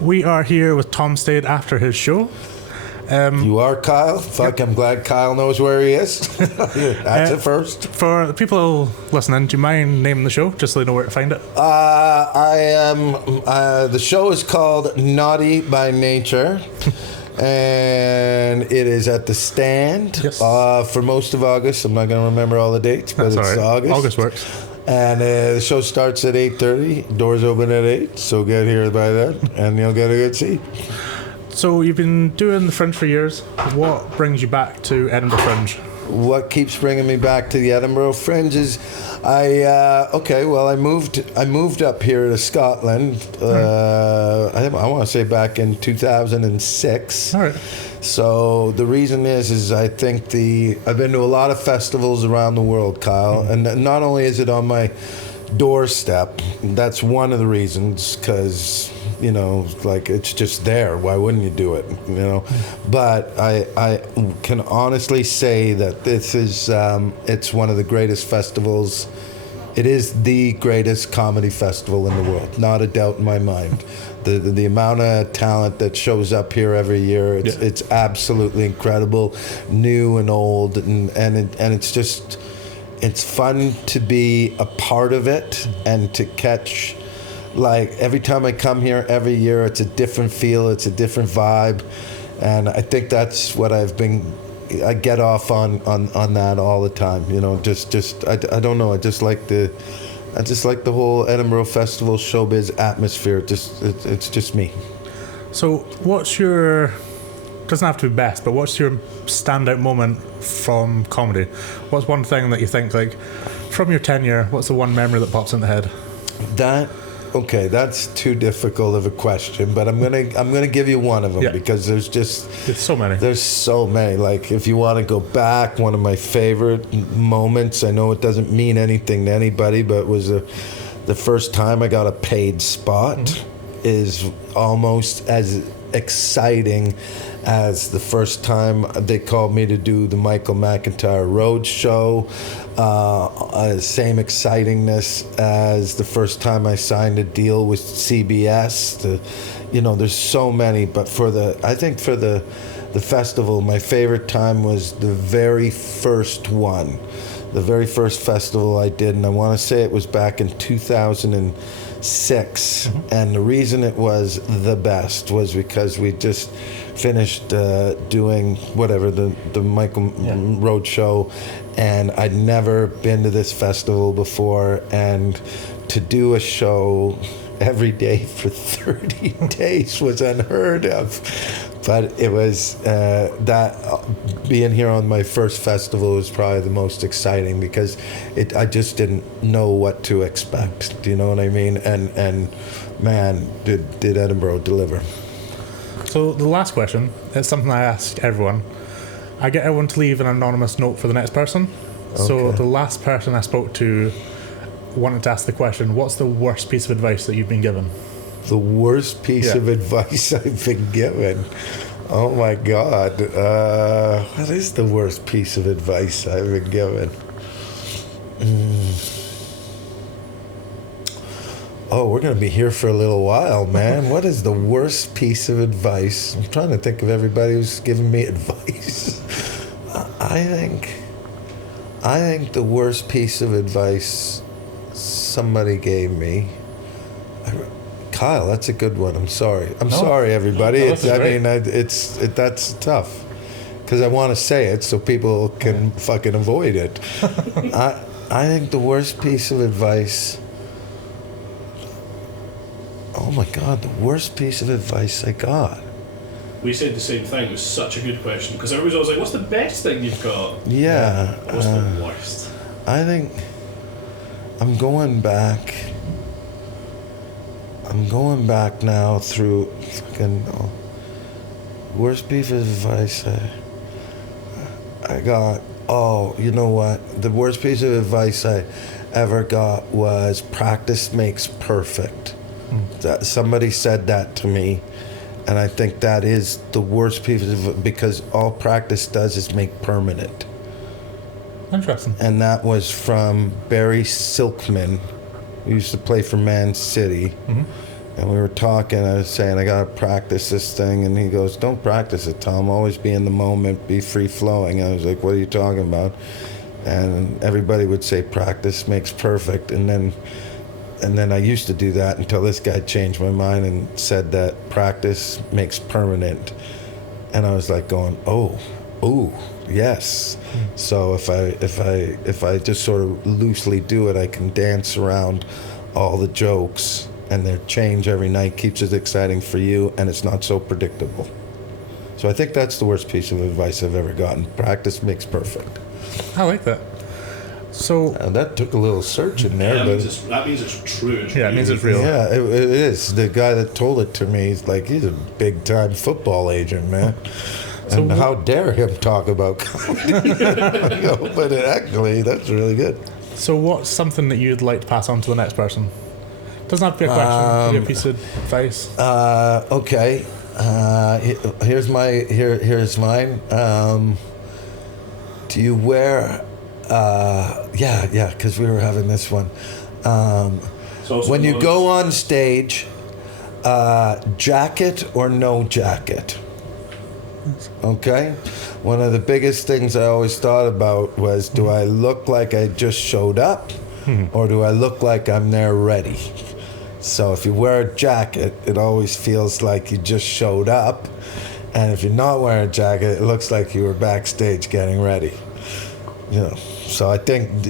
We are here with Tom Stade after his show. You are Kyle? Fuck, I'm glad Kyle knows where he is. That's it first. For the people listening, do you mind naming the show, just so they know where to find it? I am... the show is called Naughty by Nature. And it is at the Stand for most of August. I'm not going to remember all the dates, but That's it's right. August. August works. And the show starts at 8:30. Doors open at 8, so get here by then, and you'll get a good seat. So you've been doing the Fringe for years. What brings you back to Edinburgh Fringe? What keeps bringing me back to the Edinburgh Fringe is I moved up here to Scotland. I want to say back in 2006. All right. So the reason is I think I've been to a lot of festivals around the world, Kyle, and not only is it on my doorstep, that's one of the reasons, because like it's just there. Why wouldn't you do it? But I can honestly say that this is it's one of the greatest festivals. It is the greatest comedy festival in the world, not a doubt in my mind. The amount of talent that shows up here every year, it's absolutely incredible, new and old, and it's just, it's fun to be a part of it and to catch. Like every time I come here every year, it's a different feel, it's a different vibe, and I think that's what I get off on that all the time. I don't know. I just like the whole Edinburgh Festival showbiz atmosphere. It's just me. So what's your, doesn't have to be best, but what's your standout moment from comedy? What's one thing that you think, like, from your tenure, what's the one memory that pops in the head? Okay, that's too difficult of a question, but I'm gonna give you one of them because there's so many. There's so many. Like, if you want to go back, one of my favorite moments, I know it doesn't mean anything to anybody, but it was the first time I got a paid spot is almost as exciting as the first time they called me to do the Michael McIntyre Road show. Same excitingness as the first time I signed a deal with CBS. There's so many, but I think for the festival, my favorite time was the very first one, the very first festival I did, and I want to say it was back in 2006. And the reason it was the best was because we just finished doing the Michael Road show, and I'd never been to this festival before, and to do a show every day for 30 days was unheard of. But it was being here on my first festival was probably the most exciting, because I just didn't know what to expect. Do you know what I mean? And man, did Edinburgh deliver. So the last question is something I ask everyone. I get everyone to leave an anonymous note for the next person. Okay. So the last person I spoke to wanted to ask the question, what's the worst piece of advice that you've been given? The worst piece of advice I've been given? Oh my God. What is the worst piece of advice I've been given? Oh, we're going to be here for a little while, man. What is the worst piece of advice? I'm trying to think of everybody who's given me advice. I think the worst piece of advice somebody gave me... Kyle, that's a good one. I'm sorry. Sorry, everybody. That's tough, because I want to say it so people can fucking avoid it. I think the worst piece of advice... Oh my God, the worst piece of advice I got. We said the same thing. It was such a good question, because everybody was always like, what's the best thing you've got? Yeah. What's the worst? I think I'm going back now through fucking worst piece of advice I got. Oh, you know what? The worst piece of advice I ever got was practice makes perfect. That somebody said that to me, and I think that is the worst piece of, because all practice does is make permanent. Interesting. And that was from Barry Silkman, who used to play for Man City. And we were talking, I was saying, I gotta practice this thing, and he goes, don't practice it, Tom, always be in the moment, be free-flowing. I was like, what are you talking about? And everybody would say practice makes perfect, and then I used to do that until this guy changed my mind and said that practice makes permanent. And I was like going, ooh, yes. So if I just sort of loosely do it, I can dance around all the jokes, and they change every night, keeps it exciting for you, and it's not so predictable. So I think that's the worst piece of advice I've ever gotten. Practice makes perfect. I like that. So that took a little searching there, that but means it's true. yeah, it means it's real. yeah, it is. The guy that told it to me, he's a big-time football agent, man. So And how dare him talk about comedy? But actually, that's really good. So what's something that you'd like to pass on to the next person? Doesn't have to be a question. It can be a piece of advice. Okay. Here's mine. Do you wear? Because we were having this one. When you go on stage, jacket or no jacket? Okay. One of the biggest things I always thought about was, do I look like I just showed up, or do I look like I'm there ready? So if you wear a jacket, it always feels like you just showed up, and if you're not wearing a jacket, it looks like you were backstage getting ready. So I think,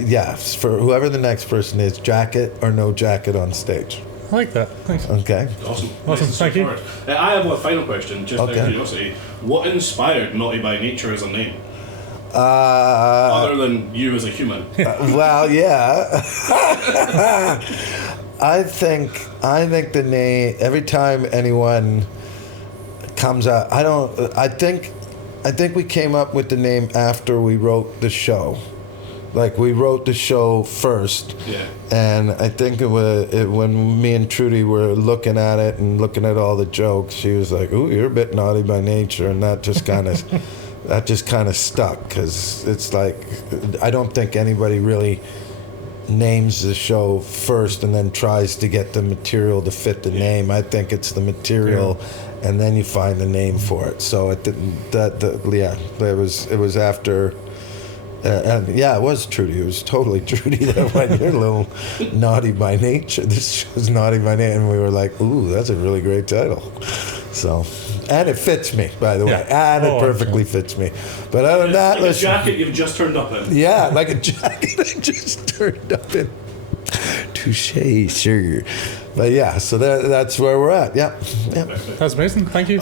for whoever the next person is, jacket or no jacket on stage. I like that. Thanks. Okay. Awesome. Thank you. I have one final question, just out of curiosity. What inspired Naughty by Nature as a name? Other than you as a human. Well, yeah. I think the name, every time anyone comes out, I think we came up with the name after we wrote the show. Like, we wrote the show first. Yeah. And I think when me and Trudy were looking at it and looking at all the jokes, she was like, ooh, you're a bit naughty by nature. And that just kind of stuck, because it's like, I don't think anybody really names the show first and then tries to get the material to fit the name. I think it's the material, and then you find the name for it. So it was after. And it was Trudy. It was totally Trudy that went, you're a little naughty by nature. This show's naughty by nature. And we were like, ooh, that's a really great title. So, and it fits me, by the way. And it perfectly fits me. But other than that, like a jacket you've just turned up in. Yeah, like a jacket I just turned up in. Touché, sir. But yeah, so that's where we're at. Yeah. That's amazing. Thank you.